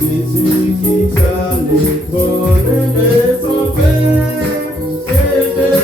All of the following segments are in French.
Jésus quitta l'école de son père et de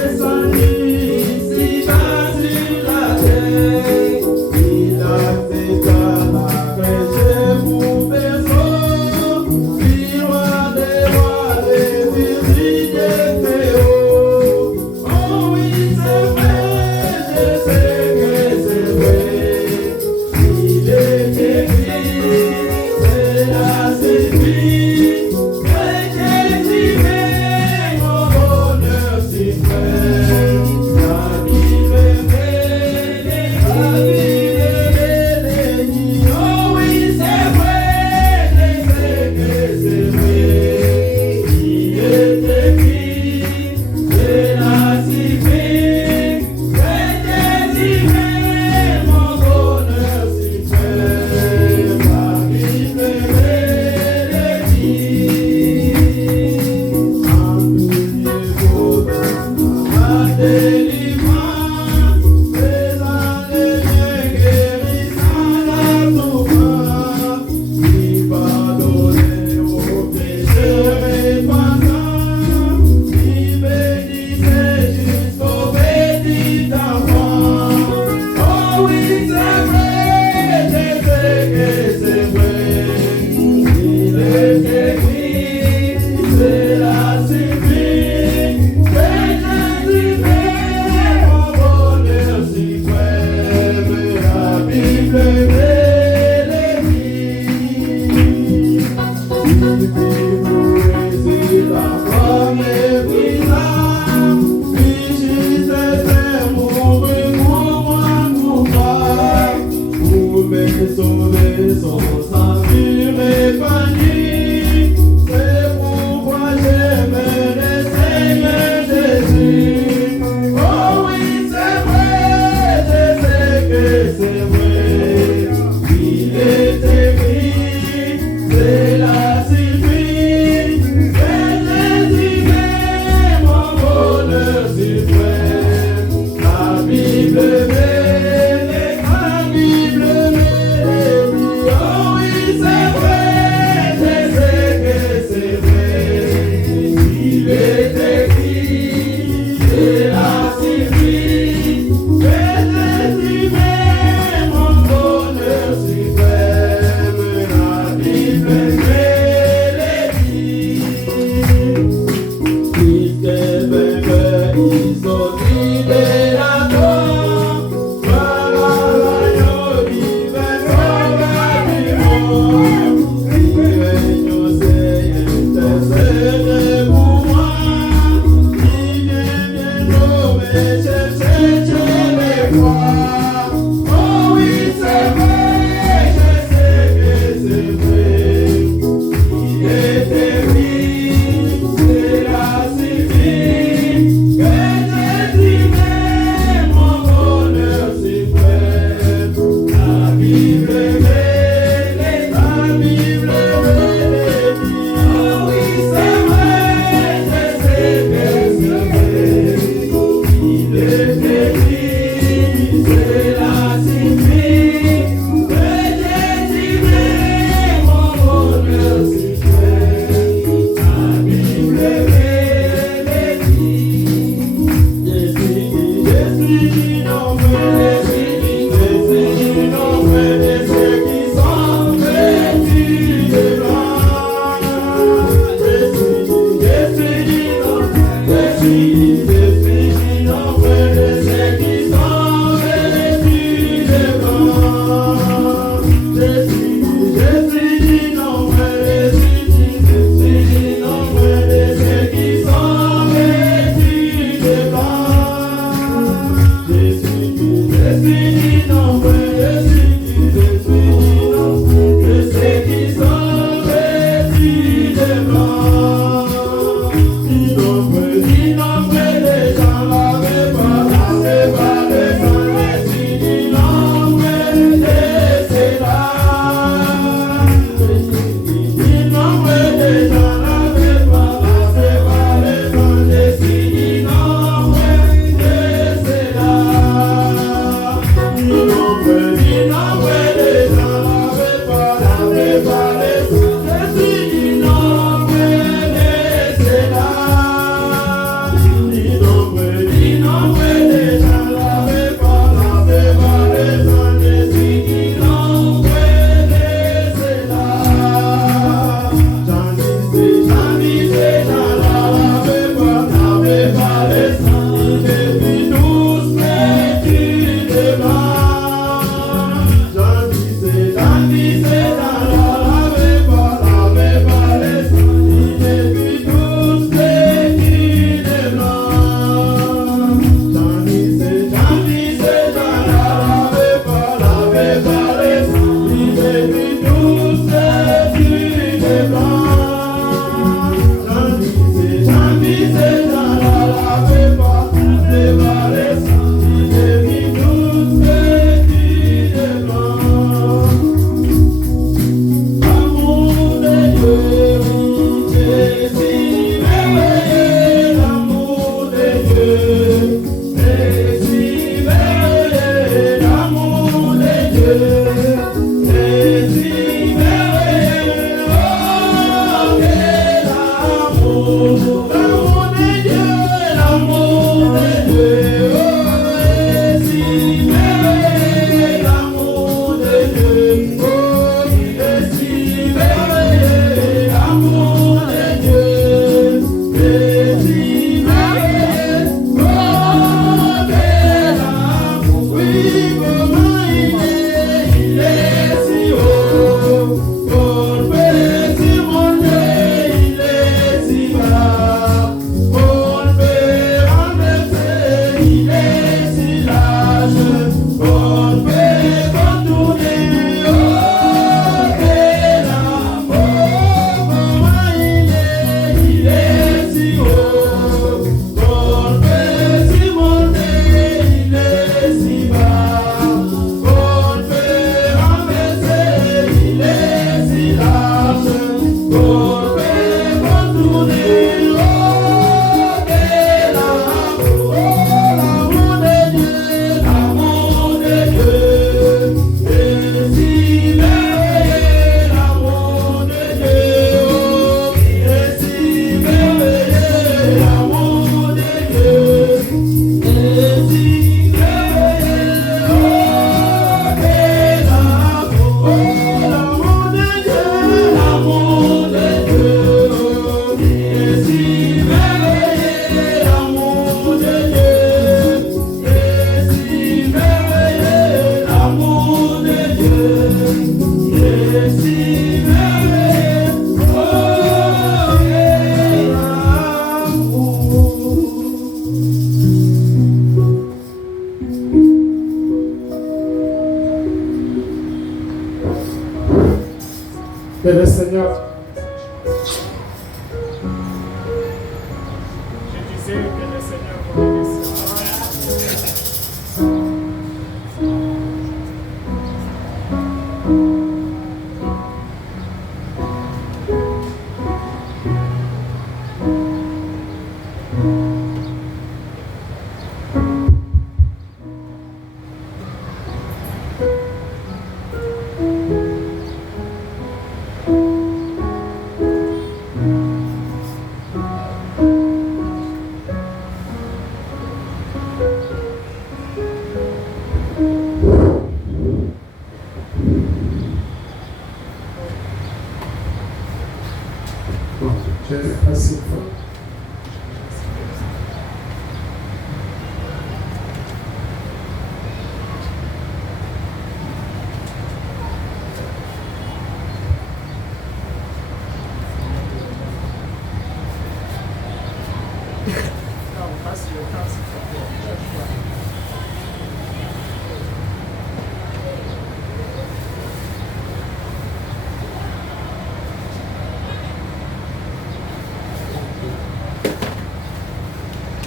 Seigneur pour le message.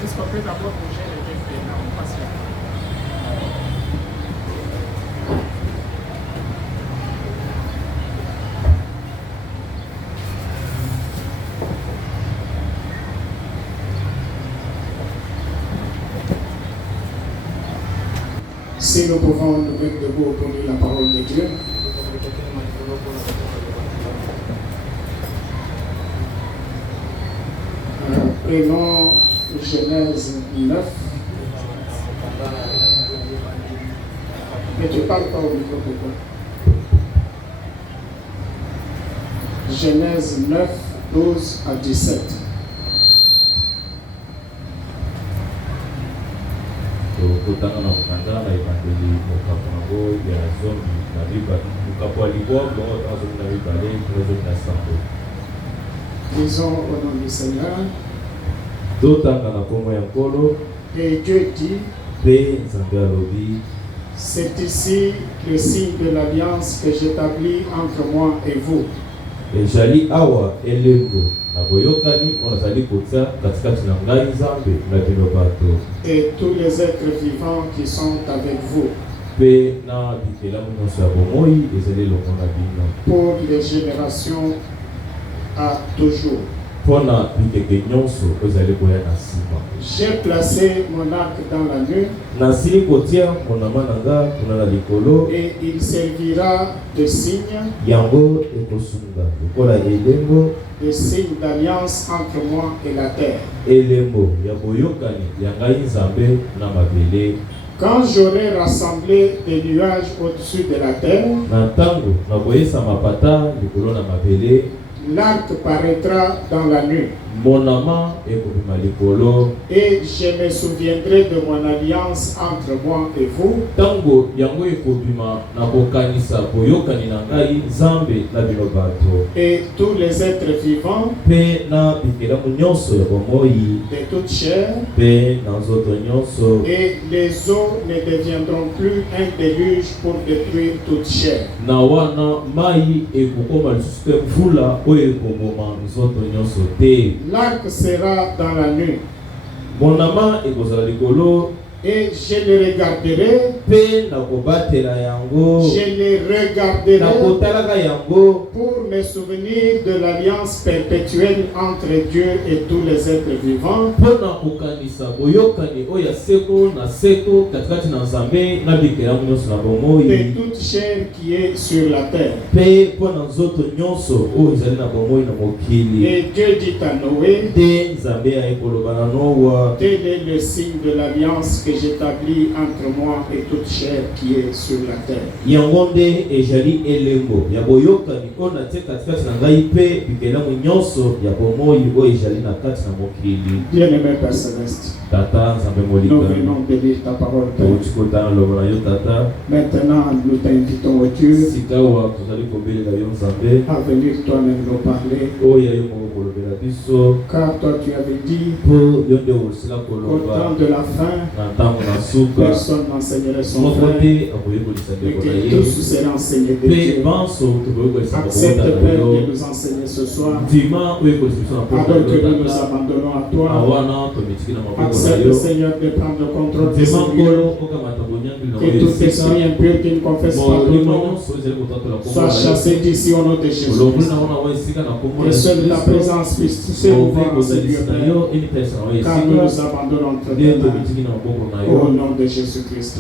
Est-ce qu'on peut d'abord bouger les deux pieds là, on passe là. Si nous pouvons nous mettre debout pour lire la parole de Dieu. Prenons Genèse 9. Mais tu ne parles pas au micro de toi. Genèse 9, 12 à 17. Kutana na kukandana na ibadili mukapango ya zombi na riba mukapwalikwa kwa azumi na riba le tuweze kunasambo. Disons au nom du Seigneur. Dotanga na komo ya nkolo. Et Dieu dit. Pe nzambe alobi. C'est ici le signe de l'alliance que j'établis entre moi et vous. Ejali awa elengo na boyokani onazali kotia katikati na ngai nzambe na bino bato. Et tous les êtres vivants qui sont avec vous. Pe na bikelamu nyonso ya bomoi ezali elongo na bino. Pour les générations à toujours. Pona bikeke nyonso ezali koya na nsima. J'ai placé mon arc dans la nuit. Nasili kotia monama na nga kuna na likolo. Et il servira de signe. Yango ekosunga lokola elembo. De signe d'alliance entre moi et la terre. Elembo ya boyokani ya ngai nzambe na mabele. Quand j'aurai rassemblé des nuages au-dessus de la terre. Na tango na boyesa mapata likolo na mabele. L'arc paraîtra dans la nuit. Monama ekobima likolo. Et je me souviendrai de mon alliance entre moi et vous. Tango yango ekobima na kokanisa boyokani na ngai nzambe na bino bato. Et tous les êtres vivants. Pe na bikelamu nyonso ya bomoi. De toute chair. Pe na nzoto nyonso. Et les eaux ne deviendront plus un déluge pour détruire toute chair. Na wana mai ekokoma lisusu pe mvula oyo ekoboma nzoto nyonso te. L'arc sera dans la nuit. Monama ekozala likolo. Et je le regarderai. Pe na kobatela yango. Je le regarderai. Na kotalaka yango. Pour me souvenir de l'alliance perpétuelle entre Dieu et tous les êtres vivants. Pona kokanisa boyokani oya seko na seko katikati na nzambe na bikelamu nyonso na bomoi. De toute chair qui est sur la terre. Pe pona nzoto nyonso oyo ezali na bomoi na mokili. Et Dieu dit à Noé. Te nzambe ayekoloba na Noa. Tel est le signe de l'alliance que j'établis entre moi et toute chair qui est sur la terre. Yango nde ejali elembo ya boyokani oyo natie katikati na ngai mpe bikelamu nyonso ya bomoi oyo ejali na kati na mokili. Bien-aimé Père Céleste. Tata nzambe Nous molika. venons de lire ta parole, Père. Tukutana lobola yo tata. Maintenant, nous t'invitons, oh Dieu, Sikawa tozali kobelela yo nzambe. à venir toi-même nous parler. Oyo yo moko kolobela biso. Car toi, tu avais dit Po yo nde osila qu'au koloba. temps de la fin, Na ntango na suka. personne n'enseignerait son Moko frère, te akoyekolisa mais ndeko na que ye. tous seraient enseignés de Pe Dieu. banso tokoyekolisa Accepte, mokota na Père, yo. de nous enseigner ce soir, Ndima oyekolisa biso na poto alors que nous nous tata. abandonnons à toi. Awana tomitiki na maboko na Observe le Seigneur de prendre le contrôle de ce lieu. Que tout esprit impur qui ne confesse pas ton nom soit chassé d'ici au nom de Jésus. Que seule ta présence puisse se mouvoir dans ce lieu, car nous nous abandonnons entre tes mains. Au nom de Jésus-Christ.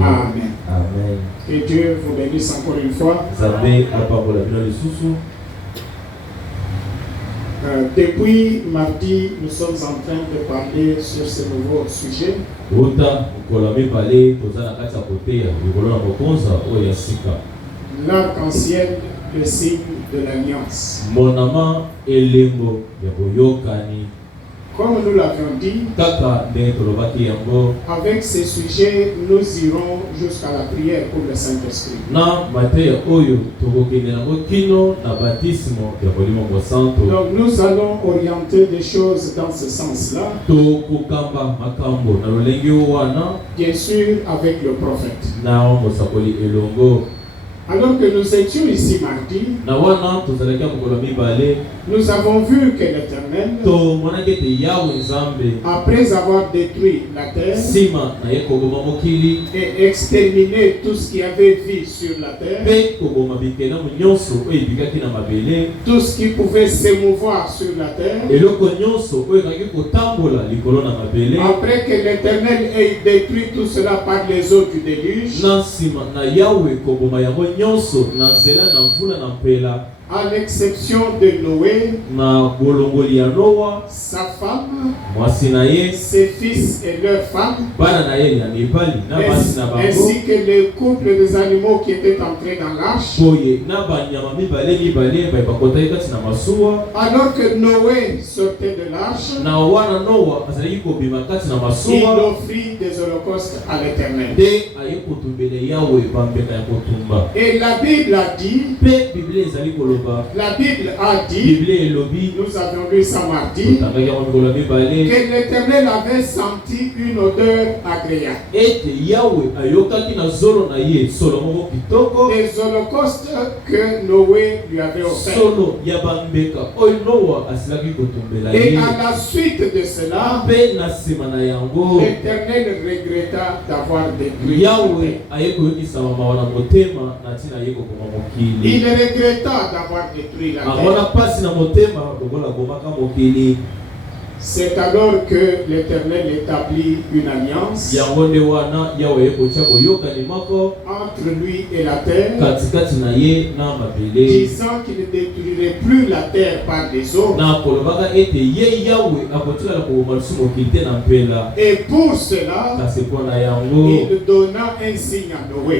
Amen. Amen. Que Dieu vous bénisse encore une fois. Depuis mardi, nous sommes en train de parler sur ce nouveau sujet. L'arc-en-ciel, le signe de l'alliance. Comme nous l'avions dit, avec ce sujet, nous irons jusqu'à la prière pour le Saint-Esprit. Donc nous allons orienter des choses dans ce sens-là. Bien sûr, avec le prophète. Alors que nous étions ici mardi, nous avons vu que l'Éternel, après avoir détruit la terre et exterminé tout ce qui avait vie sur la terre, tout ce qui pouvait s'émouvoir sur la terre, après que l'Éternel ait détruit tout cela par les eaux du déluge, à l'exception de Noé, sa femme, ses fils et leurs femmes, ainsi que les couples des animaux qui étaient entrés dans l'arche. Alors que Noé sortait de l'arche, il offrit des holocaustes à l'Éternel. Et la Bible a dit, nous avions lu ça mardi, que l'Éternel avait senti une odeur agréable. Les holocaustes que Noé lui avait offerts. Et à la suite de cela, l'Éternel regretta d'avoir détruit. Il regretta d'avoir détruit la terre. C'est alors que l'Éternel établit une alliance entre lui et la terre, disant qu'il ne détruirait plus la terre par les eaux. Et pour cela, il donna un signe à Noé.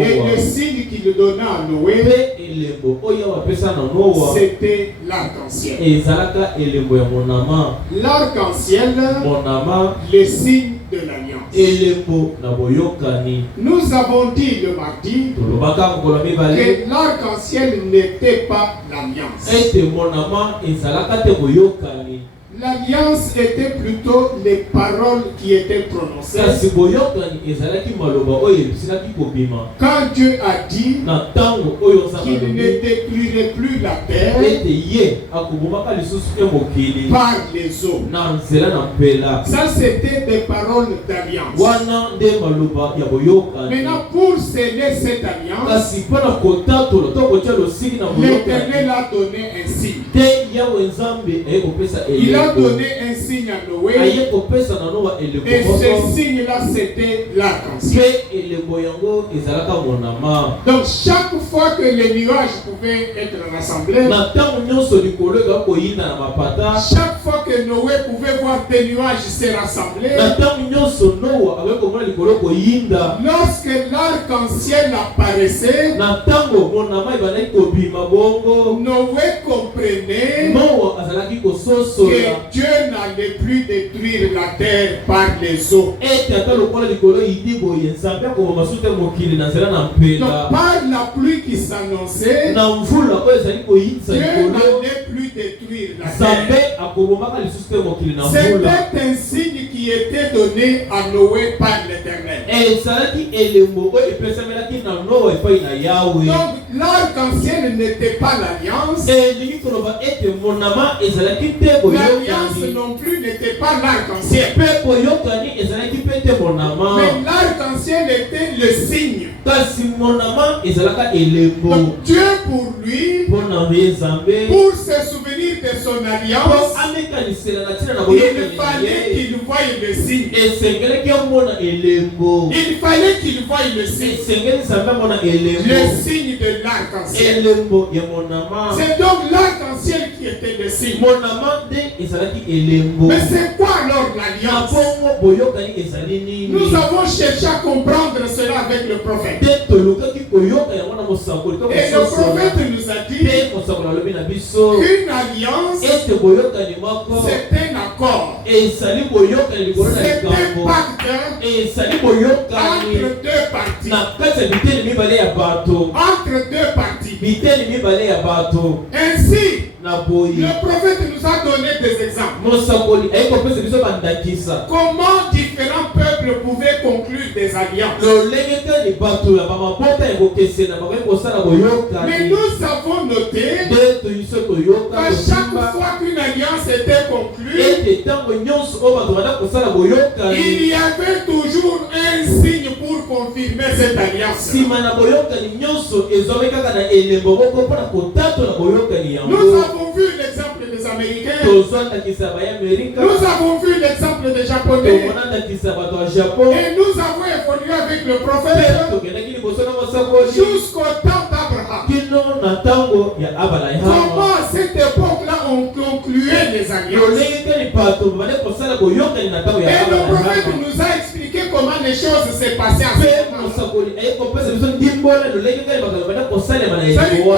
Et le signe qu'il donna à Noé, c'était l'arc-en-ciel. L'arc-en-ciel, le signe de l'alliance. Nous avons dit le mardi que l'arc-en-ciel n'était pas l'alliance. L'alliance était plutôt les paroles qui étaient prononcées. Quand Dieu a dit qu'il ne détruirait plus la terre par les eaux, ça c'était des paroles d'alliance. Maintenant, pour sceller cette alliance, l'Éternel a donné un signe. Il a donné un signe à Noé, et ce signe-là c'était l'arc-en-ciel. Donc chaque fois que les nuages pouvaient être rassemblés, chaque fois que Noé pouvait voir des nuages se rassembler, lorsque l'arc-en-ciel apparaissait, Noé comprenait que Dieu n'allait plus détruire la terre par les eaux. Donc par la pluie qui s'annonçait, Dieu n'allait plus détruire la terre. C'était un signe qui était donné à Noé par l'Éternel. Donc l'arc-en-ciel n'était pas l'alliance. L'alliance non plus n'était pas l'arc-en-ciel. Mais l'arc-en-ciel était le signe. Donc Dieu pour lui, pour se souvenir de son alliance, il fallait qu'il voie le signe. Il fallait qu'il voie le signe. Le signe de l'arc-en-ciel. C'est donc l'arc-en-ciel qui était le signe. Mais c'est quoi alors l'alliance? Nous avons cherché à comprendre cela avec le prophète. Et le prophète nous a dit qu'une alliance, c'est un accord. C'est un pacte entre deux parties. Entre deux parties. Ainsi, le prophète nous a donné des exemples. Comment différents peuples pouvaient conclure des alliances. Mais nous avons noté qu'à chaque fois qu'une alliance était conclue, il y avait toujours un signe pour confirmer cette alliance. Nous avons vu l'exemple des Américains. Nous avons vu l'exemple des Japonais. Et nous avons évolué avec le prophète jusqu'au temps d'Abraham. Comment à cette époque-là on concluait les alliances. Et le prophète nous a expliqué comment les choses s'est passées à ce moment-là.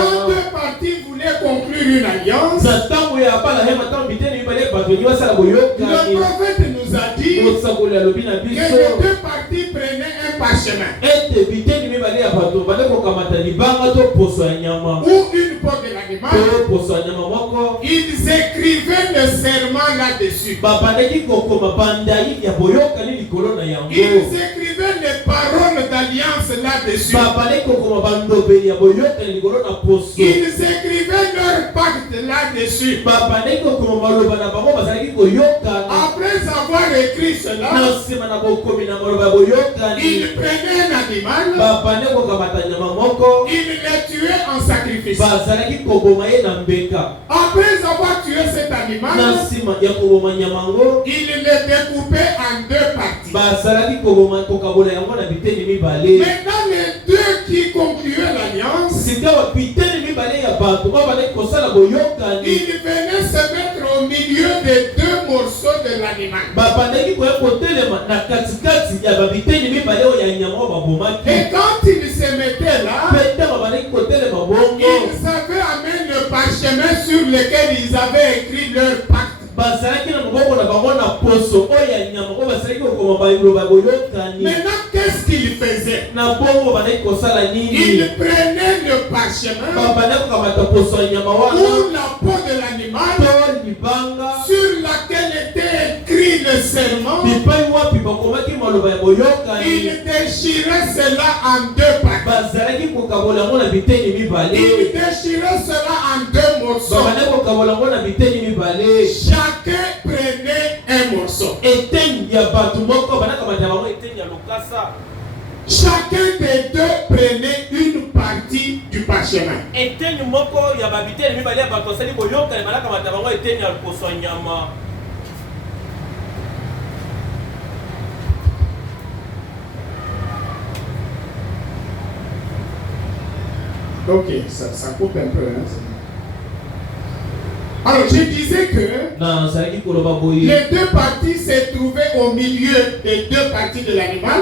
Quand deux parties voulaient conclure une alliance, le prophète nous a dit que les deux parties prenaient un parchemin ou une peau de l'animal. Ils écrivaient le serment là-dessus. Ils écrivaient les paroles d'alliance là-dessus. Ils écrivaient leur pacte là-dessus. Après avoir écrit cela, ils prenaient un animal, ils le tuaient en sacrifice. Après avoir tué cet animal, ils le découpaient en deux parties. Maintenant, les deux qui concluaient l'alliance, ils venaient se mettre au milieu des deux morceaux de l'animal. Et quand ils se mettaient là, ils avaient amené le parchemin sur lequel ils avaient écrit leur pacte. Maintenant, qu'est-ce qu'ils faisaient? Ils prenaient le parchemin ou la peau de l'animal sur laquelle était écrit le serment. Ils déchiraient cela en deux parties. Ils déchiraient cela en deux morceaux. Chacun prenait un morceau. Chacun des deux prenait une partie du parchemin. Ok, ça coupe un peu. Hein. Alors je disais que les deux parties se trouvaient au milieu des deux parties de l'animal.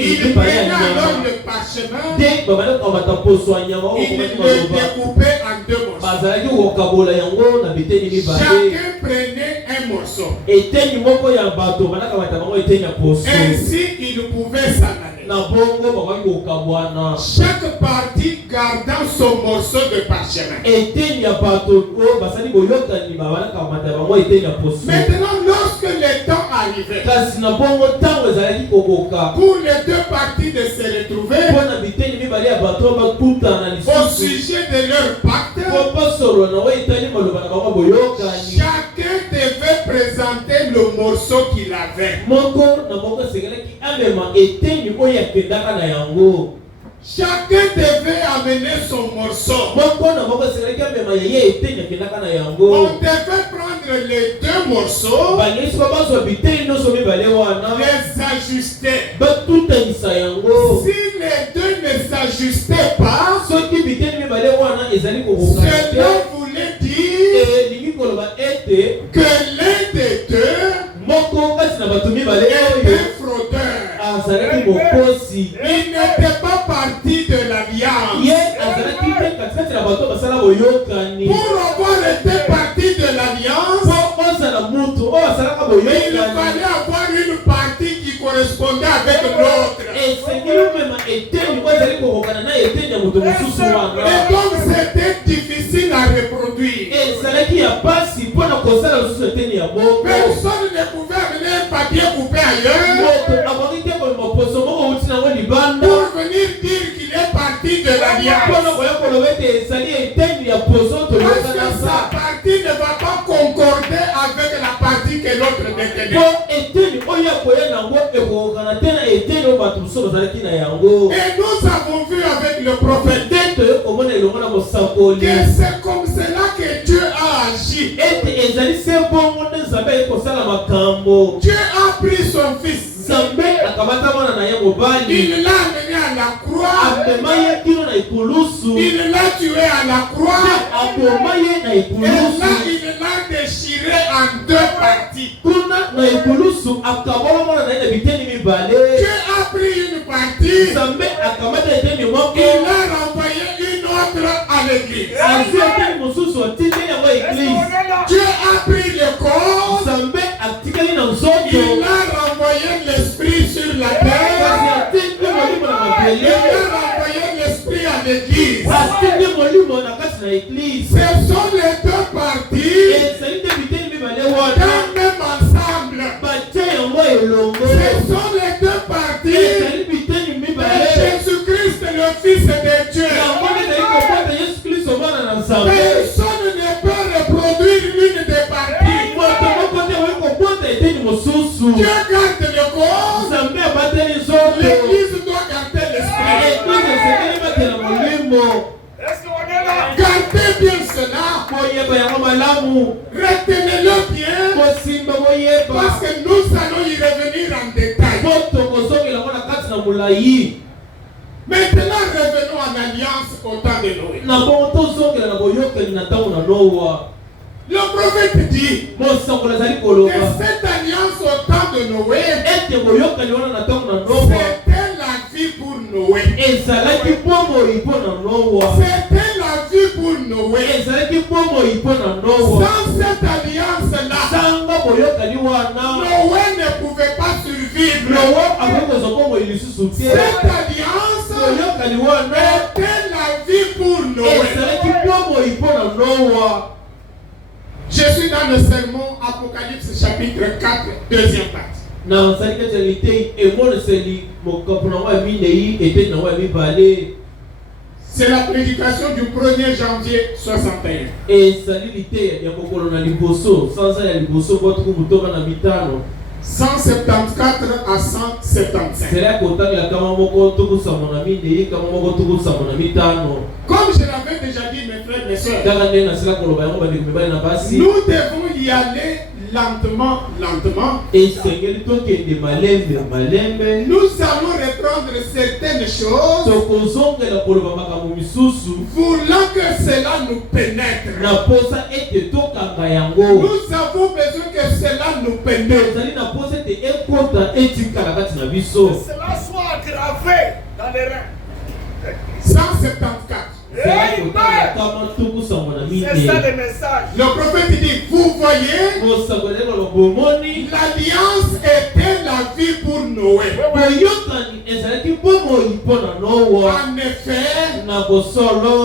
Ils prenaient alors le parchemin, ils le découpaient en deux morceaux. Chacun prenait un morceau. Ainsi ils pouvaient s'en aller. Chaque partie gardant son morceau de parchemin. Maintenant, arriver. Pour les deux parties de se retrouver au sujet de leur pacte, chacun devait présenter le morceau qu'il avait. Chacun devait amener son morceau. On devait prendre les deux morceaux, les ajuster. Si les deux ne s'ajustaient pas, cela voulait dire que l'un des deux était fraudeur. Il n'était pas parti de l'alliance. Pour avoir été parti de l'alliance, il fallait avoir une partie qui correspondait avec l'autre. Et donc c'était difficile à reproduire. Personne ne pouvait amener un papier coupé ailleurs pour venir dire qu'il est parti de l'alliance. Parce que sa partie ne va pas concorder avec la partie que l'autre détenait. Et nous avons vu avec le prophète que c'est comme cela que Dieu a agi. Dieu a pris son fils. Il l'a amené à la croix. Il l'a tué à la croix. Et là, il l'a déchiré en deux parties. Dieu a pris une partie. Il a renvoyé une autre à l'église. Dieu a pris le corps. Il a renvoyé l'esprit sur la terre. Il a renvoyé l'esprit à l'église. Ce sont les deux parties d'un même ensemble. Ce sont les deux parties de Jésus-Christ, le Fils de Dieu. Personne ne peut reproduire l'une des parties. Dieu garde le corps. L'église doit garder l'esprit. Gardez bien cela. Retenez-le bien. Parce que nous allons y revenir en détail. Maintenant, revenons en alliance au temps de Noé. Le prophète dit que cette alliance au temps de Noé, c'était la vie pour Noé. C'était la vie pour Noé. Sans cette alliance-là, Noé ne pouvait pas survivre. Cette alliance était la vie pour Noé. Je suis dans le sermon Apocalypse chapitre 4, deuxième partie. C'est la prédication du 1er janvier 61. 174 à 175. Comme je l'avais déjà dit, mes frères et sœurs, nous devons y aller lentement. Nous allons reprendre certaines choses voulant que cela nous pénètre. Nous avons besoin que cela nous pénètre. Que cela soit aggravé dans les reins. 174. C'est ça le message. Le prophète dit, vous voyez, l'alliance était la vie pour Noé. En effet,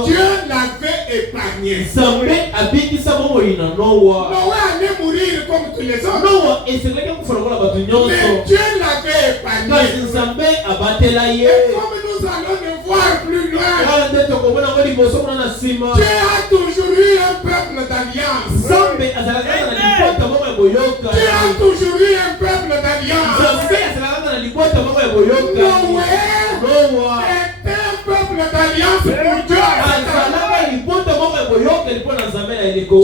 Dieu l'avait épargné. Noé allait mourir comme tous les autres. Mais Dieu l'avait épargné. Et comme nous allons le voir plus loin, Dieu a toujours eu un peuple d'alliance. Dieu a toujours eu un peuple d'alliance. Noé était un peuple d'alliance pour Dieu.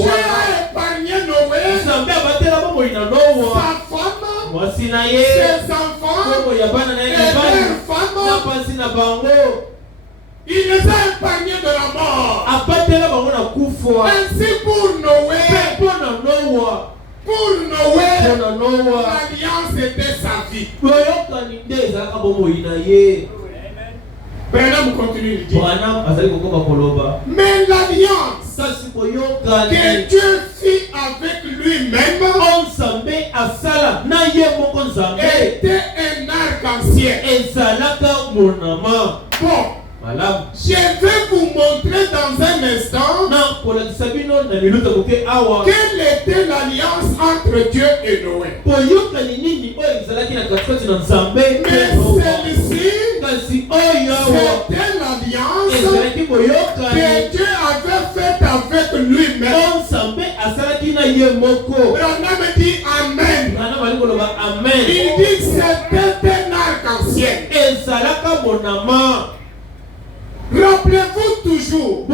Dieu a épargné Noé, sa femme, ses enfants, et leurs femmes. Il les a épargnés de la mort. Ainsi pour Noé, l'alliance était sa vie. Branham continue de dire. Mais l'alliance que Dieu fit avec lui-même était un arc-en-ciel. Bon, je vais vous montrer dans un instant quelle était l'alliance entre Dieu et Noé. Mais celle-ci, c'était l'alliance que Dieu avait faite avec lui-même. Branham dit Amen. Il dit que c'était un arc-en-ciel. Rappelez-vous toujours que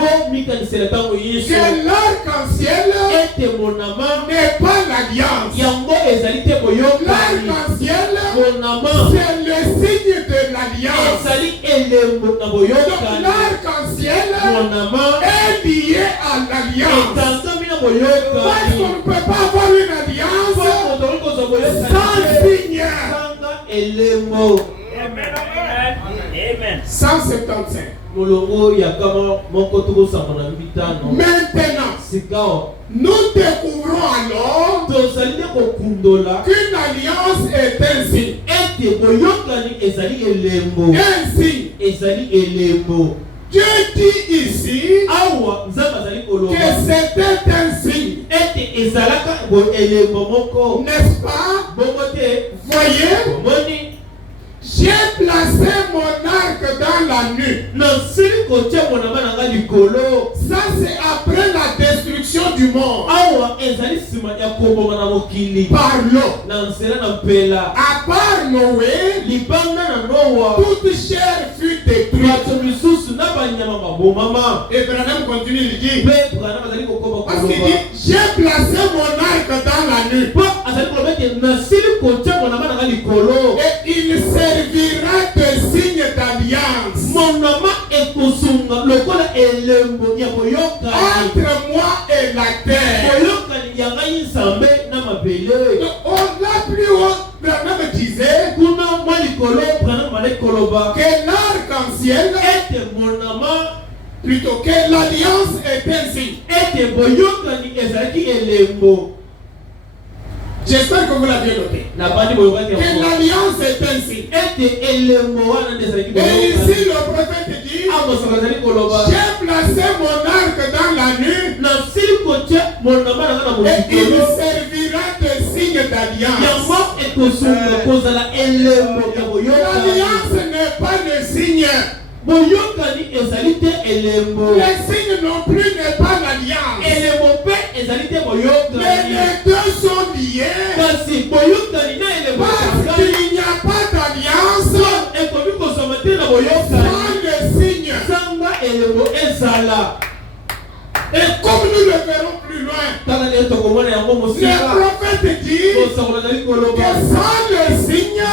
l'arc-en-ciel n'est pas l'alliance. L'arc-en-ciel, c'est le signe de l'alliance. Donc l'arc-en-ciel est lié à l'alliance. Parce qu'on ne peut pas avoir une alliance sans signe. 175. Maintenant, nous découvrons alors qu'une alliance est un signe. Dieu dit ici que c'était un signe. N'est-ce pas? Voyez, j'ai placé mon arc dans la nuit. Ça c'est après la destruction du monde. Par l'eau. À part Noé, toute chair fut détruite. Et Branham continue de dire, parce qu'il dit, j'ai placé mon arc dans la nuit. Et il servira de signe d'alliance entre moi et la terre. Au-delà plus haut, Branham disait que l'arc-en-ciel, plutôt que l'alliance est un signe. J'espère que vous l'avez noté. Que l'alliance est un signe. Et ici le prophète dit, j'ai placé mon arc dans la nuit et il servira de signe d'alliance. L'alliance n'est pas le signe. Le signe non plus n'est pas l'alliance. Mais les deux sont liés. Parce qu'il n'y a pas d'alliance sans le signe. Et comme nous le verrons plus loin, le prophète dit que sans le signe,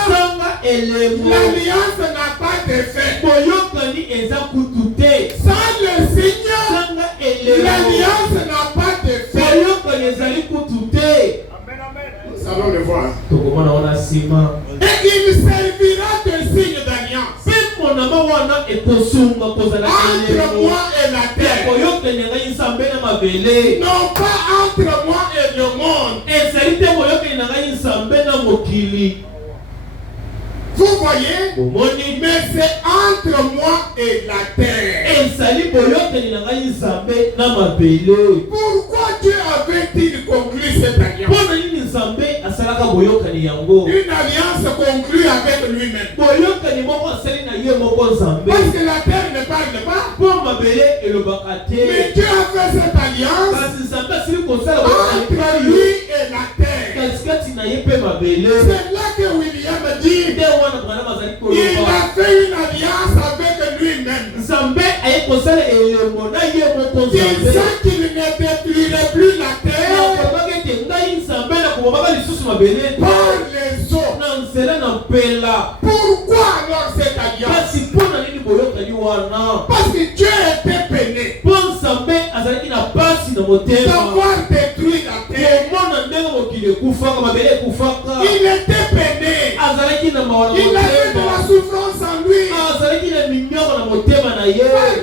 l'alliance n'a pas d'effet. Sans le signe, l'alliance n'a pas d'effet. Nous allons le voir. Et il servira de signe d'alliance entre moi et la terre. Non pas entre moi et le monde. Vous voyez? Mais c'est entre moi et la terre. Pourquoi Dieu avait-il conclu cette alliance? Une alliance conclue avec lui-même. Parce que la terre ne parle pas. Mais Dieu a fait cette alliance entre lui et la terre. C'est là que William dit il a fait une alliance avec lui-même. Disant qu'il ne détruirait plus la terre par les eaux. Pourquoi alors cette alliance? Parce que Dieu était peiné d'avoir détruit la terre. Il était peiné. Il avait de la souffrance en lui par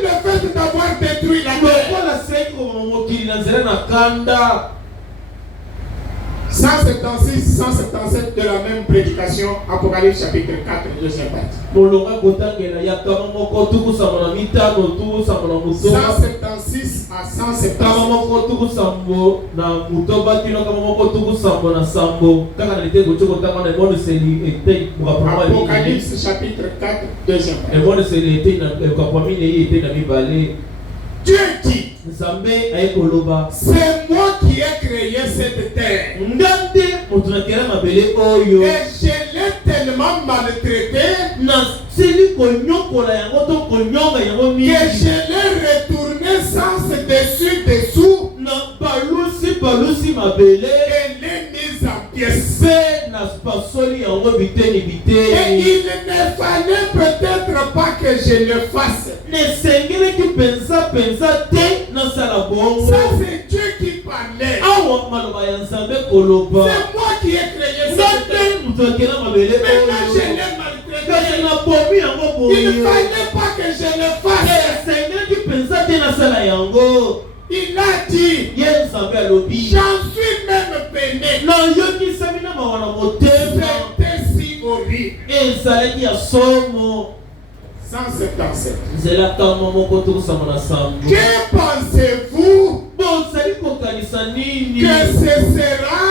le fait d'avoir détruit la terre. 176, 177 de la même prédication, Apocalypse chapitre 4, deuxième partie. 176 à 177. Apocalypse chapitre 4, deuxième partie. Dieu dit, c'est moi qui ai créé cette terre. Et je l'ai tellement maltraité que je l'ai retourné sans dessus dessous et l'ai mise en pièces. Et il ne fallait peut-être pas que je le fasse. Ça c'est Dieu qui parlait. C'est moi qui ai créé cette terre. Maintenant je l'ai maltraité. Il ne fallait pas que je le fasse. Il a dit, j'en suis même peiné. C'était si horrible. 177. Que pensez-vous que ce sera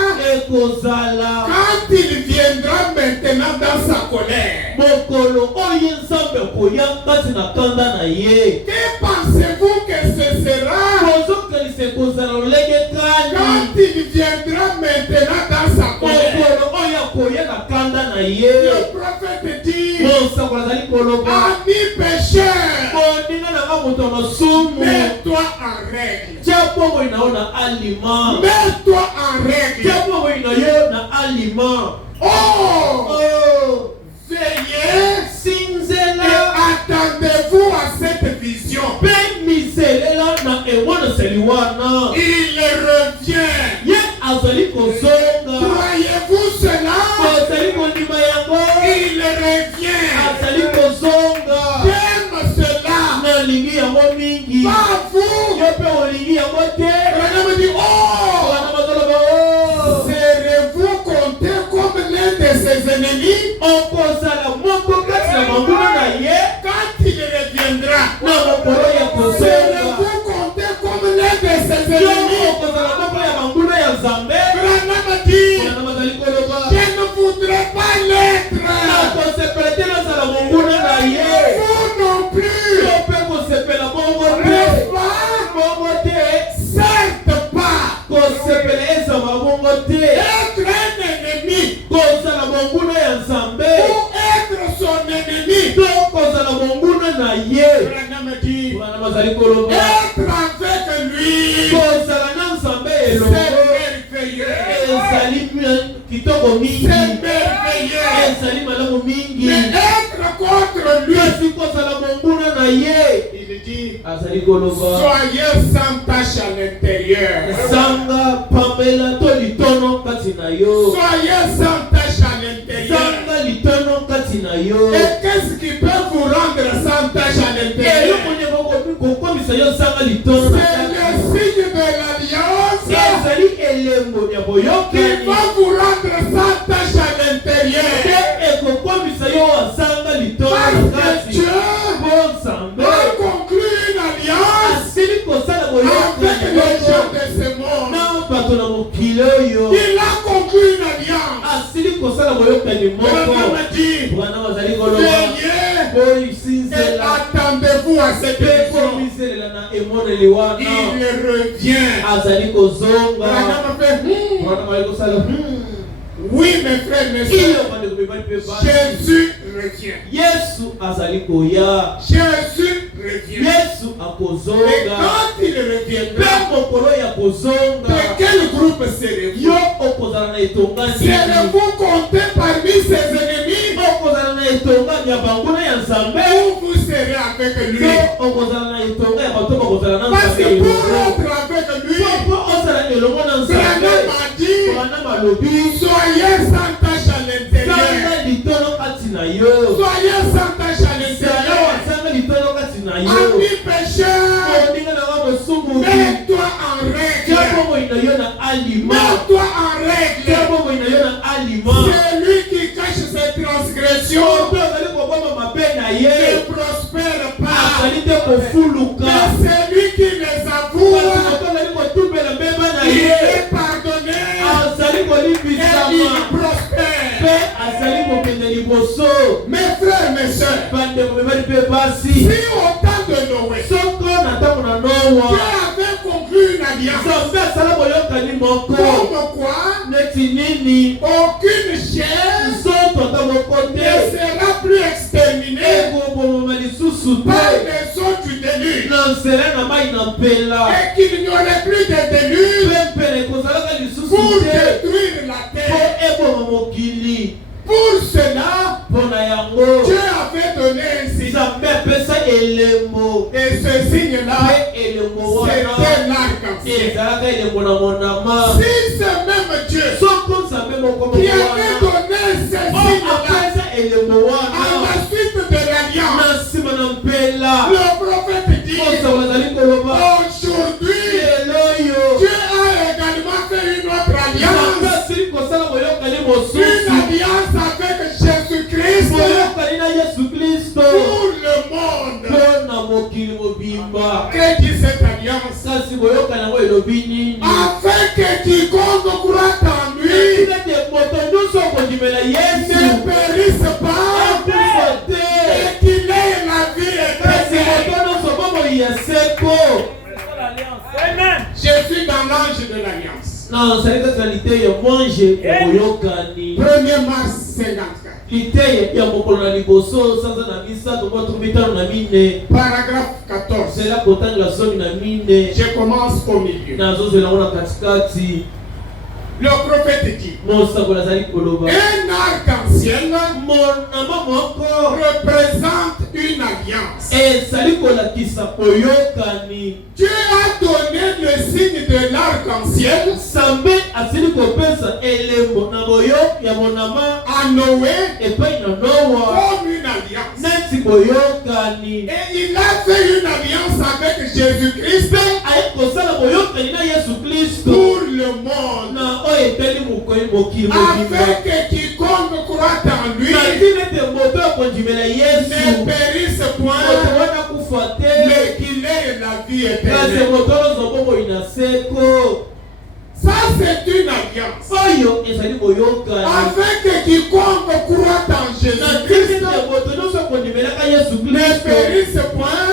quand il viendra maintenant dans sa colère? Que pensez-vous que ce sera quand il viendra maintenant dans sa colère? Le prophète dit, ami pécheur, mets-toi en règle. Mets-toi en règle. Oh, veillez et attendez-vous à cette vision. Il revient. Croyez-vous cela? Il revient. J'aime cela. Pas vous. Regardez, me dit, oh, serez-vous compté comme l'un de ses ennemis? Quand il reviendra, serez-vous compté comme l'un de ses ennemis? Branham dit, je ne voudrais pas l'être. Vous non plus. Certes pas. Être un ennemi ou être son ennemi. Branham dit, être avec lui, c'est merveilleux. C'est merveilleux. Mais être contre lui, il dit, soyez sans tache à l'intérieur. Soyez sans tache à l'intérieur. Et qu'est-ce qui peut vous rendre sans tache à l'intérieur? C'est le signe de l'alliance qui va vous rendre sans tache à l'intérieur. avec les gens de ce monde. Il a conclu une alliance. Il m'a dit, veillez et attendez-vous à cette élection. Il revient. Oui, mes frères, mes soeurs, Jésus revient. Jésus revient. Et quand il reviendra, de quel groupe serez-vous? Serez-vous compté parmi ses ennemis? Ou vous serez avec lui? Parce que pour être avec lui, Branham a dit, soyez sans tâche à l'intérieur. Soyez sans tâche à l'intérieur. Ami pécheur, mets-toi en règle. Mets-toi en règle. Celui qui cache ses transgressions ne prospère pas. Mais celui qui les avoue, il est pardonné et il prospère. Mes frères, mes soeurs, si au temps de Noé, Dieu avait conclu une alliance, comme quoi aucune chair ne sera plus exterminée par les eaux du déluge, et qu'il n'y aurait plus de déluge pour détruire la terre. Pour cela, Dieu avait donné un signe. Et ce signe-là, c'était l'arc-en-ciel. Si ce même Dieu qui avait donné ce signe-là à la suite de l'alliance, le prophète dit, aujourd'hui, Dieu a également fait une autre alliance. Une alliance avec Jésus-Christ pour le monde. Que dit cette alliance? Afin que quiconque croit en lui ne périsse pas et qu'il ait la vie éternelle. Je suis dans l'ange de l'alliance. 1er mars 54. Paragraphe 14. Je commence au milieu. Le prophète dit, un arc-en-ciel représente une alliance. Dieu a donné le signe de l'arc-en-ciel à Noé comme une alliance. Et il a fait une alliance avec Jésus-Christ pour le monde. Afin que quiconque croit en lui ne périsse point, mais qu'il ait la vie éternelle. Ça, c'est une alliance. Afin que quiconque croit en Jésus-Christ ne périsse point,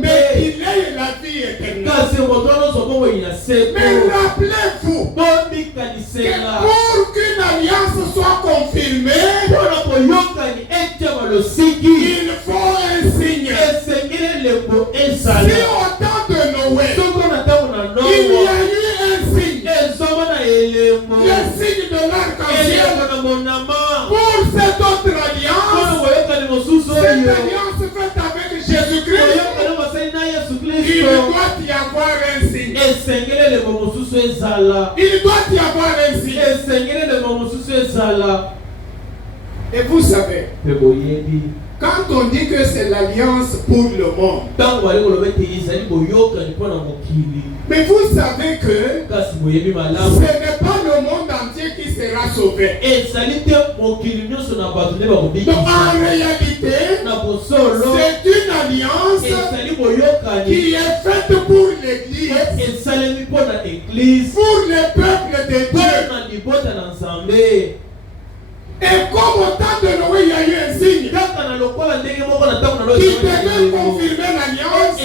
mais qu'il ait la vie éternelle. Mais rappelez-vous que pour qu'une alliance soit confirmée, il faut un signe. Si au temps de Noé, il y a eu un signe, le signe de l'arc-en-ciel, pour cette autre alliance, cette alliance faite avec Jésus-Christ, il doit y avoir un signe. Il doit y avoir un signe. Et vous savez, Quand on dit que c'est l'alliance pour le monde, mais vous savez que ce n'est pas le monde entier qui sera sauvé. Donc en réalité, c'est une alliance qui est faite pour l'Église, pour le peuple de Dieu. Et comme au temps de Noé, il y a eu un signe qui devait confirmer l'alliance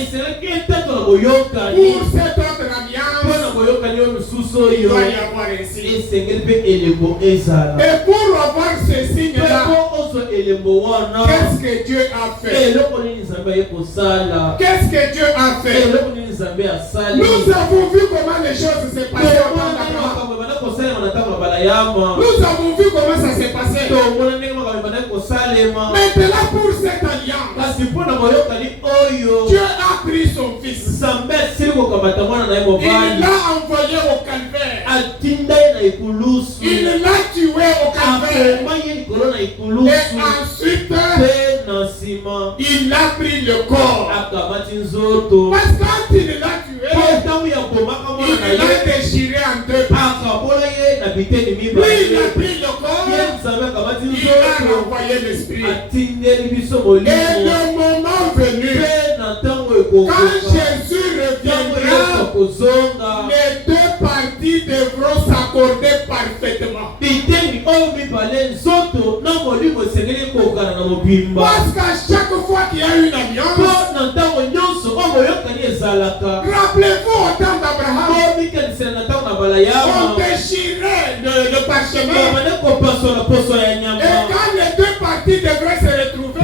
pour cette autre alliance. Il doit y avoir un signe. Et pour avoir ce signe-là, qu'est-ce que Dieu a fait? Qu'est-ce que Dieu a fait? Nous avons vu comment les choses se passaient au temps d'Abraham. Nous avons vu comment ça s'est passé. Maintenant pour cette alliance, Dieu a pris son fils. Il l'a envoyé au calvaire. Il l'a tué au calvaire. Et ensuite, il a pris le corps. Parce que quand il l'a tué, il l'a déchiré en deux parties. Lui, il a pris le corps. Il a renvoyé l'esprit. Et le moment venu, quand Jésus reviendra, les deux parties devront s'accorder parfaitement. Parce qu'à chaque fois qu'il y a une alliance, rappelez-vous au temps d'Abraham, on déchirait le parchemin. Et quand les deux parties devraient se retrouver,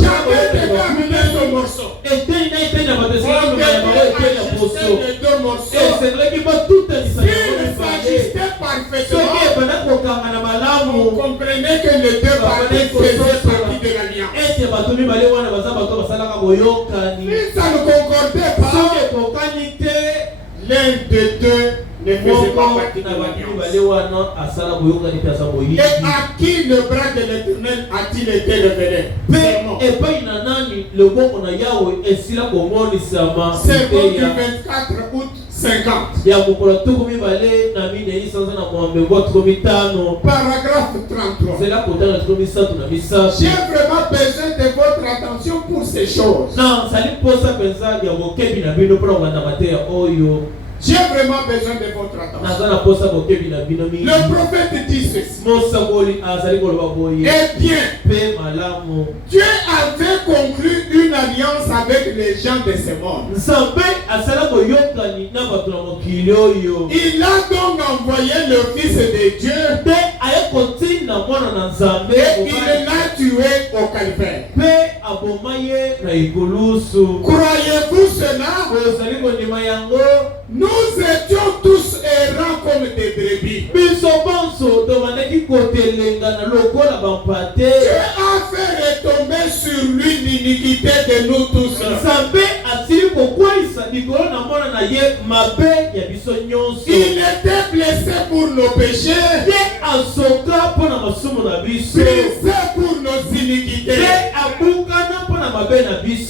chacun devait amener son morceau. On devait les deux morceaux. S'il s'agissait parfaitement, on comprenait que les deux parties faisaient partie de l'alliance. Si ça ne concordait pas, l'un des deux ne faisait pas partie de l'alliance. Et à qui le bras de l'Éternel a-t-il été révélé? C'est bon du 24 août 50. Paragraphe 33. J'ai vraiment besoin de votre attention pour ces choses. J'ai vraiment besoin de votre attention. Le prophète dit ceci. Eh bien, Dieu avait conclu une alliance avec les gens de ce monde. Il a donc envoyé le Fils de Dieu et il l'a tué au calvaire. Croyez-vous cela? Nous étions tous errants comme des brebis. Dieu a fait retomber sur lui l'iniquité de nous tous. Il était blessé pour nos péchés, brisé pour nos iniquités.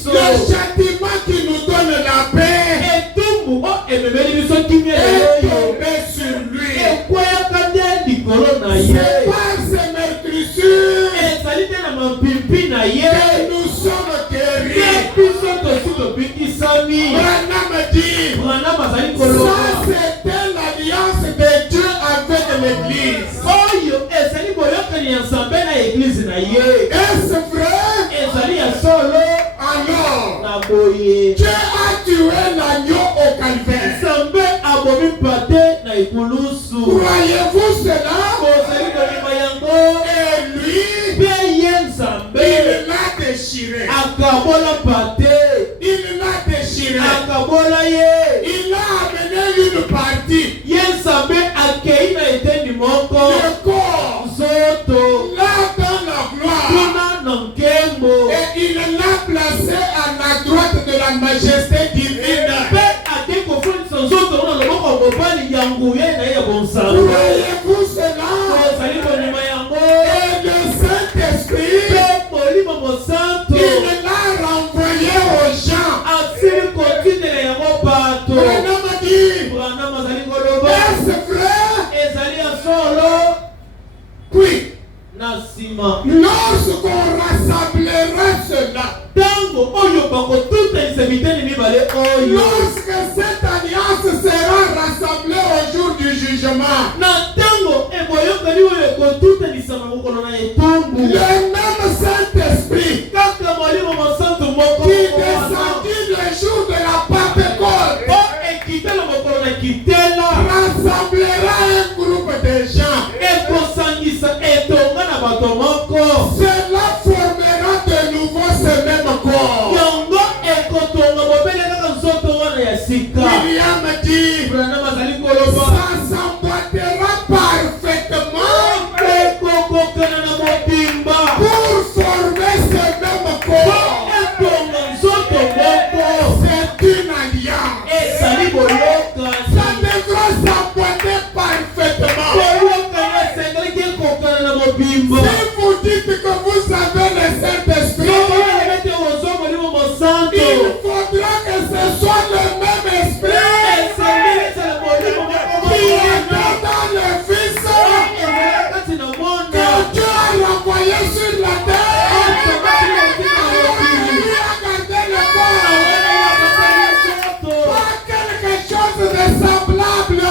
Le châtiment qui nous donne la paix est tombé sur lui. C'est par ces meurtrissures que nous sommes guéris. Branham dit, ça c'était l'alliance de Dieu avec l'Église. Est-ce vrai? Alors, Dieu a tué l'agneau au calvaire. Croyez-vous cela? Et lui, il l'a déchiré. Il l'a déchiré. Il a amené une partie. Le corps là dans la gloire. Et il l'a placé à la droite de la majesté divine. Croyez Est-ce vrai? Oui. Lorsqu'on rassemblerait cela, lorsque cette alliance sera rassemblée au jour du jugement, le même Saint-Esprit qui descendit le jour de la Pentecôte rassemblera un groupe de gens. Cela formera de nouveau ce même corps. William dit, ça s'emboîtera parfaitement pour former ce même corps. C'est une alliance. Ça devra s'emboîter parfaitement. Si vous dites que vous avez le Saint-Esprit, il faudra que ce soit le même esprit qui est dans le Fils que Dieu a renvoyé sur la terre. Il a gardé le corps. Pas quelque chose de semblable.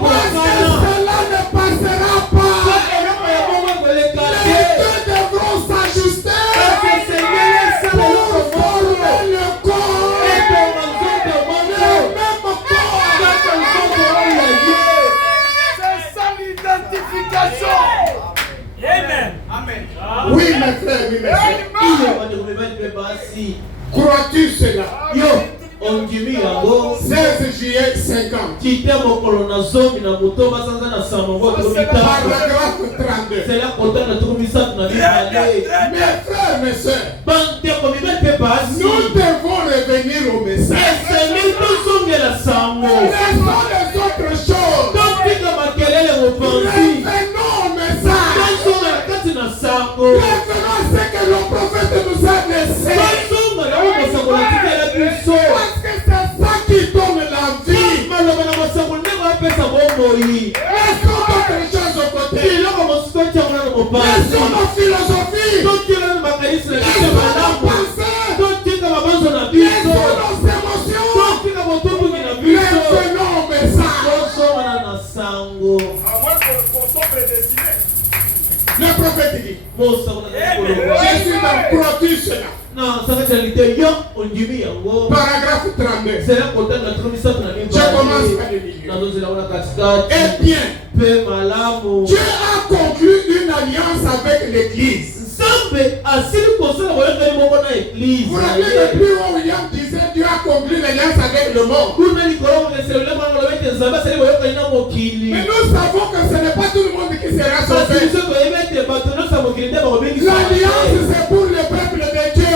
Parce que cela ne passera pas. Les deux devront s'ajuster pour former le corps. Le même corps. C'est ça l'identification. Amen. Oui, mes frères, oui, mes frères. Crois-tu cela? 16 juillet 50. Paragraphe 32. Mes frères, mes soeurs, nous devons revenir au message. Laissons les autres choses. Revenons au message. Revenons à ce que le prophète nous a laissé. Parce que c'est ça qui donne la vie. Laissons d'autres choses au côté. Laissons nos philosophies. Laissons nos pensées. Laissons nos émotions. Revenons au message. Le prophète dit, je suis dans crois-tu cela? Paragraphe 32. Je commence par le milieu. Eh bien, Dieu a conclu une alliance avec l'Église. Vous rappelez le plus haut William disait Dieu a conclu l'alliance avec le monde. Mais nous savons que ce n'est pas tout le monde qui sera sauvé. L'alliance c'est pour le peuple de Dieu.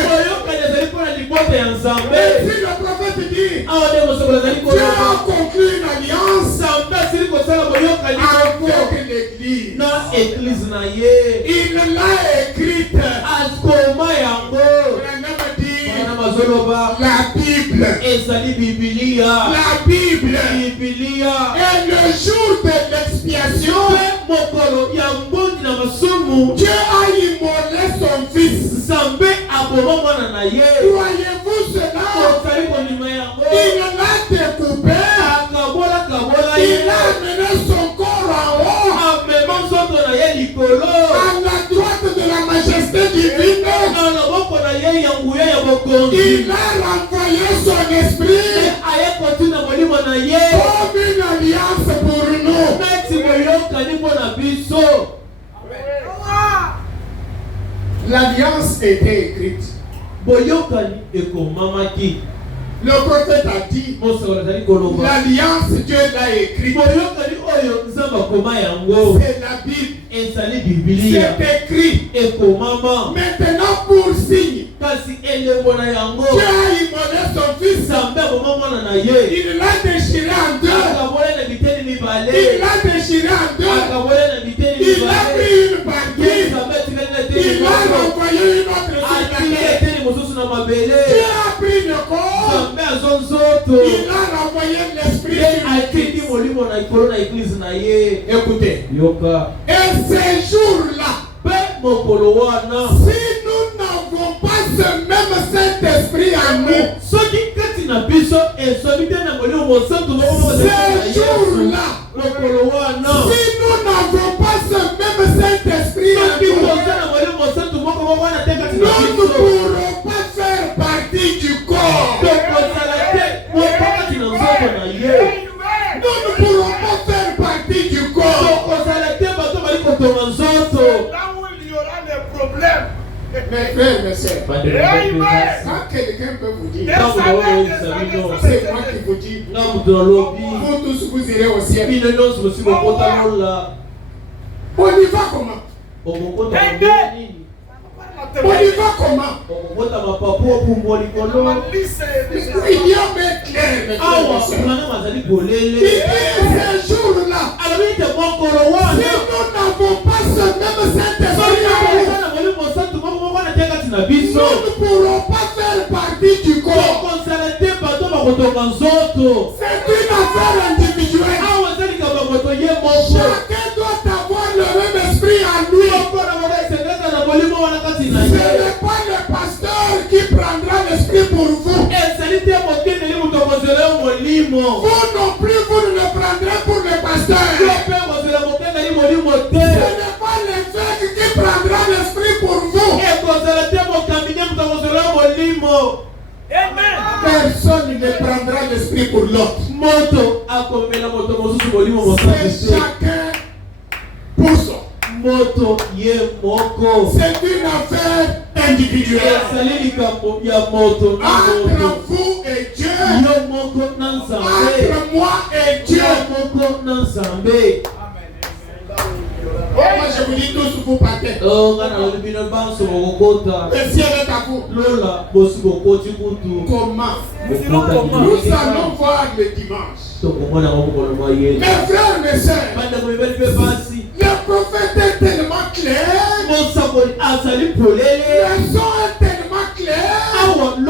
Et si le prophète dit Dieu a conclu une alliance avec l'Église. Il l'a écrite. La Bible. La Bible. Et le jour de l'expiation, Dieu a immolé son fils. Croyez-vous cela? Il l'a découpé. Il a amené son corps en haut. À la droite de la majesté divine. Il a renvoyé son esprit comme une alliance pour nous. L'alliance était écrite. Le prophète a dit, l'alliance Dieu l'a écrite. C'est la Bible. C'est écrit. Maintenant pour signe, Dieu a immolé son fils. Il l'a déchiré en deux. Il l'a déchiré en deux. Il a pris une partie. Il a renvoyé une autre. Dieu a pris le corps. Il a renvoyé l'esprit. Écoutez. Et ces jours-là, si nous n'avons pas ce même Saint-Esprit en nous, ces jours-là, si nous n'avons pas ce même Saint-Esprit en nous, nous ne pourrons pas faire partie du corps. Nous ne pourrons pas faire partie du corps. Là où il y aura des problèmes. Mes frères, mes sœurs, quand quelqu'un peut vous dire, c'est moi qui vous dis, vous tous vous irez au ciel. On y va comment? On y va comment? Il y a bien clair, mes frères, mes sœurs. Il dit ces jours-là, si nous n'avons pas ce même Saint-Esprit, nous ne pourrons pas faire partie du corps. C'est une affaire individuelle. Chacun doit avoir le même esprit en lui. Ce n'est pas le pasteur qui prendra l'esprit pour vous. Vous non plus, vous ne le prendrez pour le pasteur. Ce n'est pas l'évêque qui prendra l'esprit pour vous. Personne ne prendra l'esprit pour l'autre. C'est chacun pour soi. C'est une affaire individuelle. Entre vous et Dieu. Entre moi et Dieu. Moi je vous dis tous, vous partez. Le ciel est à vous. Comment? Nous allons voir le dimanche. Mes frères, mes sœurs, le prophète est tellement clair. Le son est tellement clair. Le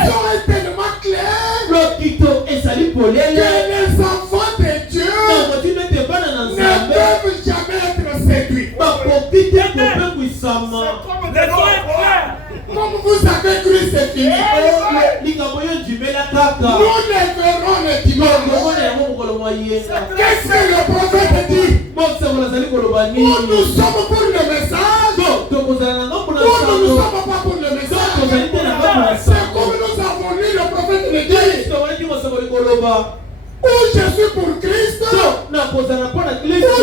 son est tellement clair. Que les enfants de Dieu ne peuvent jamais être séduits. Comme vous avez cru, c'est fini. Nous les verrons le dimanche. Qu'est-ce que le prophète dit? Nous sommes pour le message. Nous ne sommes pas pour le message. C'est comme nous avons lu le prophète le dit. Ou je suis pour Christ, ou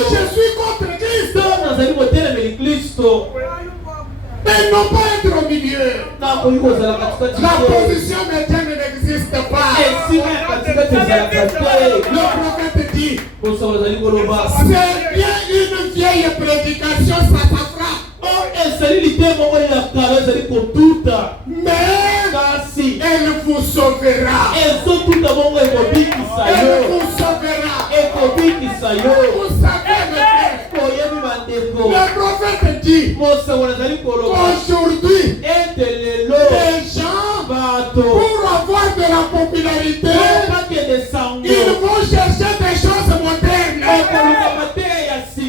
je suis contre Christ. Mais non pas être au milieu. La position médiane n'existe pas. Le prophète dit, c'est bien une vieille prédication, ça s'affra. Mais elle vous sauvera. Elle vous sauvera. Vous savez, le prophète dit qu'aujourd'hui, les gens, pour avoir de la popularité, ils vont chercher des choses modernes.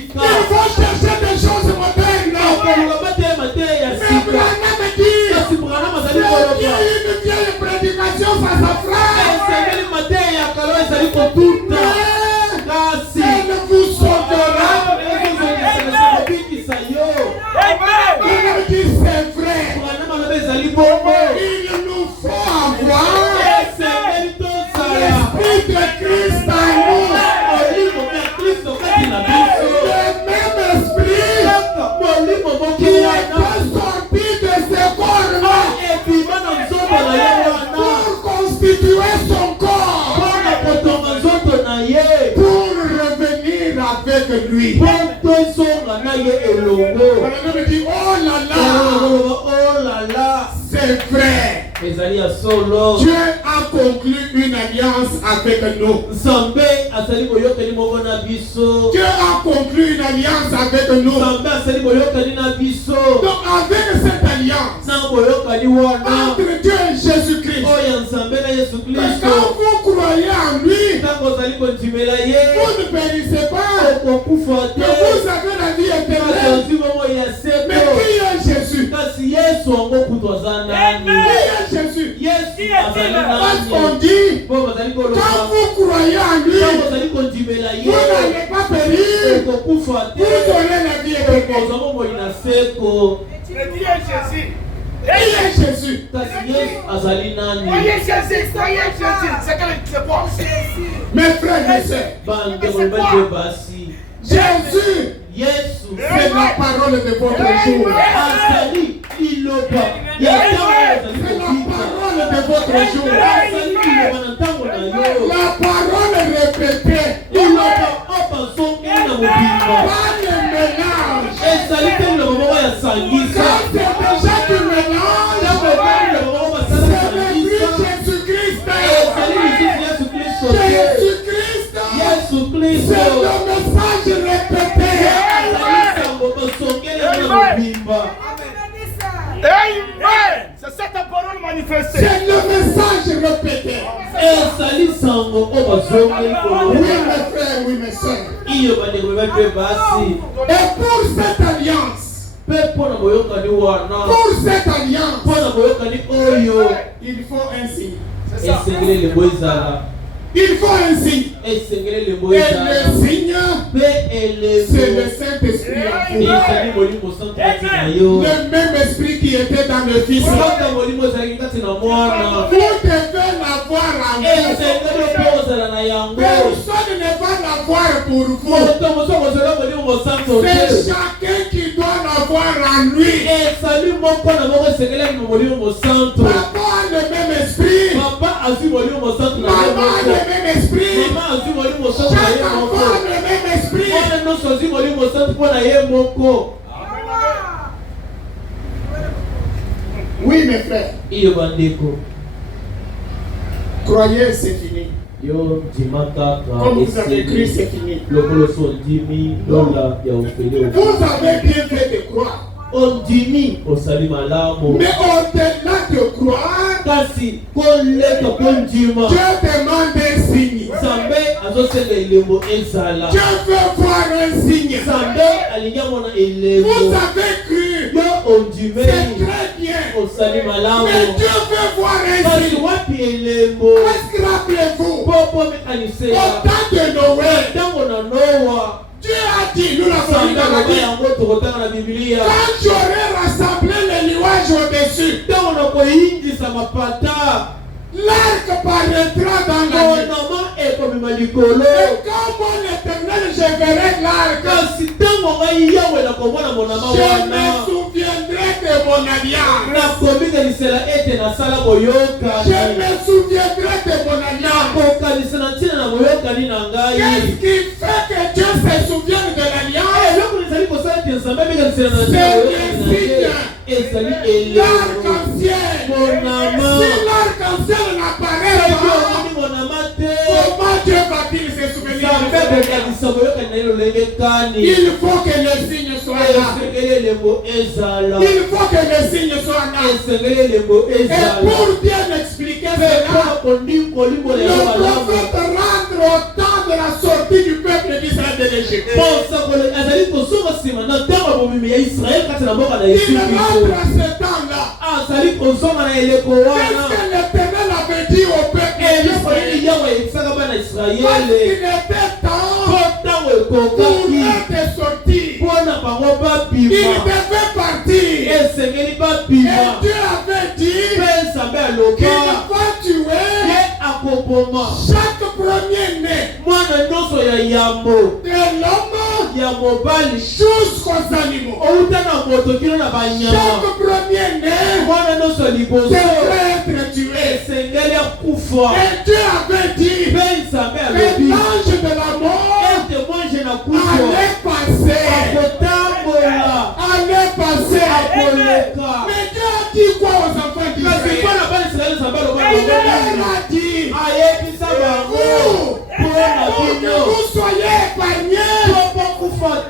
Ils vont chercher des choses modernes. Mais Branham dit, il y a une vieille prédication, ça s'affra. Elle vous sauvera. Il dit c'est vrai. Il nous faut avoir l'esprit de Christ en nous. Le même esprit qui est sorti de ce corps-là pour constituer son corps, pour revenir avec lui. On me dit, oh là là, c'est vrai. Dieu a conclu une alliance avec nous. Dieu a conclu une alliance avec nous. Donc avec cette alliance entre Dieu et Jésus-Christ, quand vous croyez en lui, vous ne périssez pas, mais vous avez la vie éternelle. Mais qui est Jésus? Qui est Jésus? Parce qu'on dit, quand vous croyez en lui, vous n'allez pas périr, vous aurez la vie éternelle. Qui est Jésus? Soyez Jésus. C'est quoi? Mes frères et sœurs, Jésus, c'est la parole de votre jour. C'est la parole de votre jour. La parole répétée. Pas de mélange. Quand c'est déjà du mélange, c'est Jésus-Christ. Jésus-Christ, c'est le message répété. Amen. C'est cette parole manifestée. C'est le message répété. Oui, mes frères, oui, mes sœurs. Et pour cette alliance, il faut un signe. Il faut un signe. Et le signe, c'est le Saint-Esprit en vous. Le même esprit qui était dans le Fils. Vous devez l'avoir en vous. Personne ne va l'avoir pour vous. C'est chacun qui doit l'avoir en lui. Papa a le même esprit. Maman a le même esprit. Chaque enfant a le même esprit. Oui, mes frères. Croyez, c'est fini. Comme vous avez écrit, c'est fini. Vous avez bien fait de croire. Mais au-delà de croire, Dieu demande un signe. Dieu veut voir un signe. Vous avez cru. C'est très bien. Mais Dieu veut voir un signe. Parce que rappelez-vous, au temps de Noël, Dieu a dit, nous l'avons dit dans la Bible, quand j'aurai rassemblé les nuages au-dessus, l'arc paraîtra dans la nuit. Et comme mon Éternel, je verrai l'arc. Je me souviendrai de mon alliance. Je me souviendrai de mon alliance. Qu'est-ce qui fait que Dieu se souvienne de l'alliance? C'est le signe. L'arc-en-ciel. Si l'arc-en-ciel n'apparaît pas, comment Dieu va-t-il se souvenir de ça? Il faut que le signe soit là. Il faut que le signe soit là. Et pour bien expliquer cela, le prophète rentre au temps de la sortie du peuple d'Israël de l'Égypte. Il rentre à ce temps-là. Qu'est-ce que l'Éternel avait dit au peuple d'Israël? Parce qu'il était temps pour être sorti. Il devait partir. Et Dieu avait dit qu'il va tuer chaque premier-né de l'homme jusqu'aux animaux. Chaque premier-né devrait être tué. Et Dieu avait dit que l'ange de la mort allait passer. Mais Dieu a dit quoi aux enfants d'Israël? a dit, pour que vous soyez épargnés, tu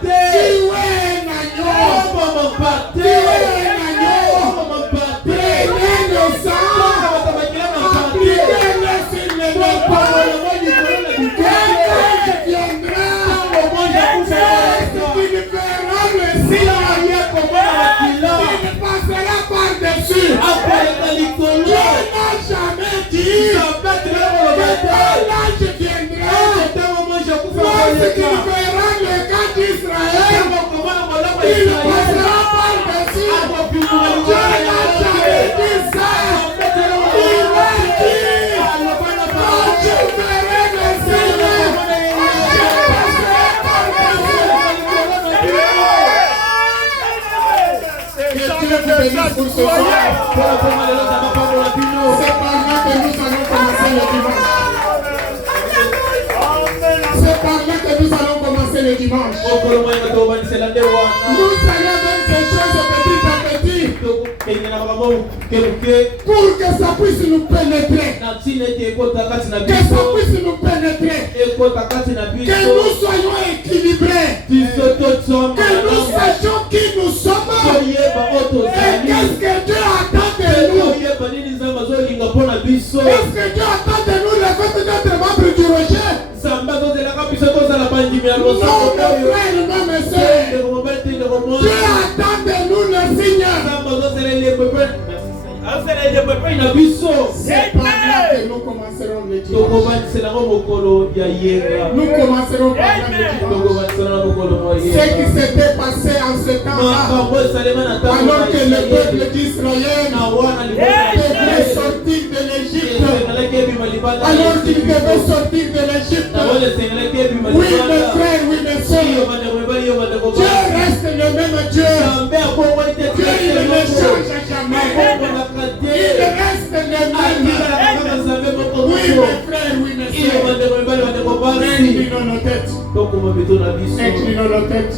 es un agneau, prenez le sang, appliquez-le sur les épaules, et quand je viendrai, tu ne verras le signe, tu ne passeras par-dessus. Dieu n'a jamais dit que là je viendrai, lorsqu'il verra le cas d'Israël, il passera par-dessus. Dieu n'a jamais dit ça. Il a dit, quand je verrai le Seigneur, je passerai par-dessus. Que Dieu vous bénisse pour ce soir. C'est par là que nous allons commencer le dimanche. C'est par là que nous allons commencer le dimanche. Nous allons faire ces choses petit à petit pour que ça puisse nous pénétrer. Que ça puisse nous pénétrer. Que nous soyons équilibrés. Que nous sachions qui nous sommes. Et qu'est-ce que Dieu attend de nous. Qu'est-ce que Dieu attend de nous, le fait d'être membre du rejet? Non, mes frères, non, mes soeurs. Dieu attend de nous le signe. C'est par là que nous commencerons le dimanche. Nous commencerons par là le dimanche. Ce qui s'était passé en ce temps-là, alors que le peuple d'Israël devait sortir de l'Égypte, alors qu'il devait sortir de l'Égypte. Oui, mes frères, oui, mes soeurs, Dieu reste le même Dieu. Dieu, il ne change jamais. Il reste le même. Oui, mes frères, oui, mes soeurs. Inclinons nos têtes. Inclinons nos têtes.